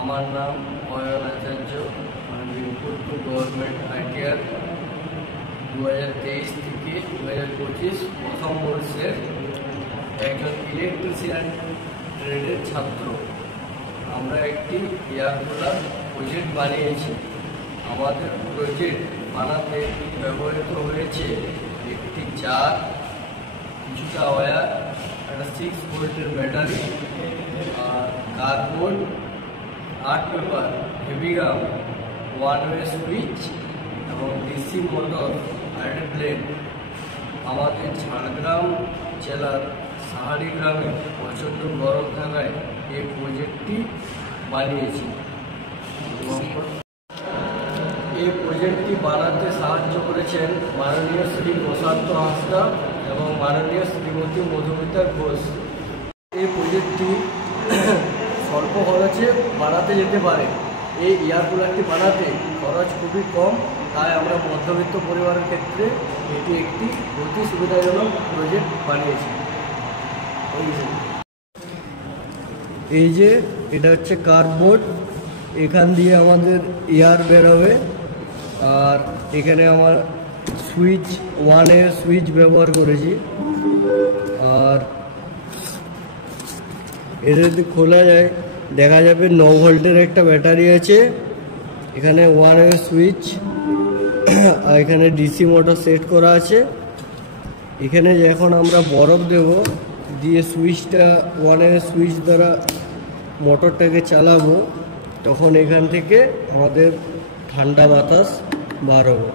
আমার নাম অয়ন আচার্য। আমি বিনপুর গভর্নমেন্ট আইটিআর 2023 থেকে 2025 প্রথম বর্ষের একজন ইলেকট্রিশিয়ান ট্রেডের ছাত্র। আমরা একটি এয়ার কুলার প্রজেক্ট বানিয়েছি। আমাদের প্রজেক্ট বানাতে ব্যবহৃত হয়েছে একটি জার, কিছুটা ওয়্যার, একটা 6 ভোল্টের ব্যাটারি, আর cardboard, art paper, heavy gram, one way switch এবং ডিসি মোটর আর প্লেট। আমাদের ঝাড়গ্রাম জেলার সাহারি গ্রামে প্রচণ্ড গরম থাকায় এই প্রজেক্টটি বানিয়েছি। এই প্রজেক্টটি বানাতে সাহায্য করেছেন মাননীয় শ্রী প্রশান্ত হাঁসদা এবং মাননীয় শ্রীমতী মধুমিতা ঘোষ। এই প্রজেক্টটি স্বল্প খরচে বানাতে যেতে পারে। এই এয়ার কুলারটি বানাতে খরচ খুবই কম, তাই আমরা মধ্যবিত্ত পরিবারের ক্ষেত্রে এটি একটি অতি সুবিধাজনক প্রজেক্ট বানিয়েছি। এই যে এটা হচ্ছে কার্ডবোর্ড, এখান দিয়ে আমাদের এয়ার বেরোবে। আর এখানে আমার সুইচ, ওয়ানের সুইচ ব্যবহার করেছি। আর এটা যদি খোলা যায় দেখা যাবে 9 ভোল্টের একটা ব্যাটারি আছে, এখানে ওয়ানের সুইচ, আর এখানে ডিসি মোটর সেট করা আছে। এখানে যখন আমরা বরফ দেব দিয়ে সুইচটা, ওয়ানের সুইচ দ্বারা মোটরটাকে চালাবো, তখন এখান থেকে আমাদের ঠান্ডা বাতাস বার হবে।